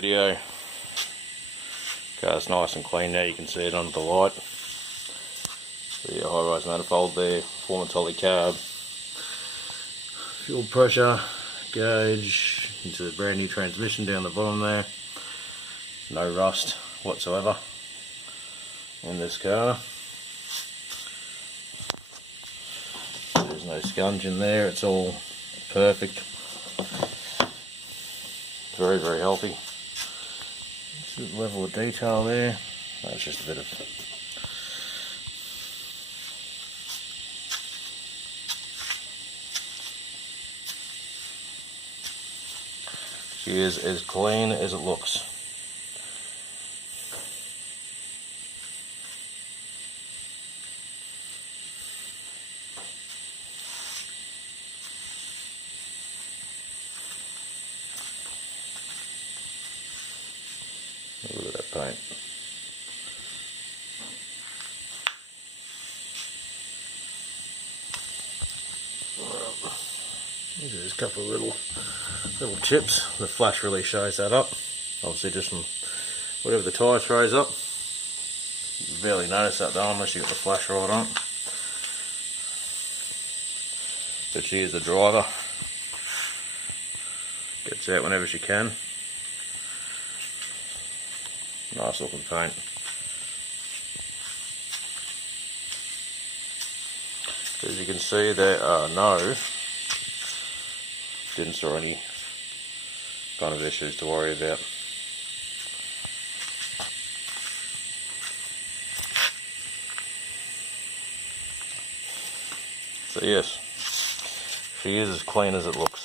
video. Car's nice and clean now, you can see it under the light. The high-rise manifold there, four-metallic carb, fuel pressure gauge into the brand new transmission down the bottom there. No rust whatsoever in this car. There's no scunge in there, it's all perfect. Very, very healthy. Good level of detail there. That's just a bit of she is as clean as it looks. Look at that paint. There's a couple of little chips. The flash really shows that up. Obviously just from whatever the tyre throws up. You barely notice that though unless you got the flash right on. But she is the driver. Gets out whenever she can. Nice looking paint. As you can see, there are no dents or any kind of issues to worry about. So yes, she is as clean as it looks.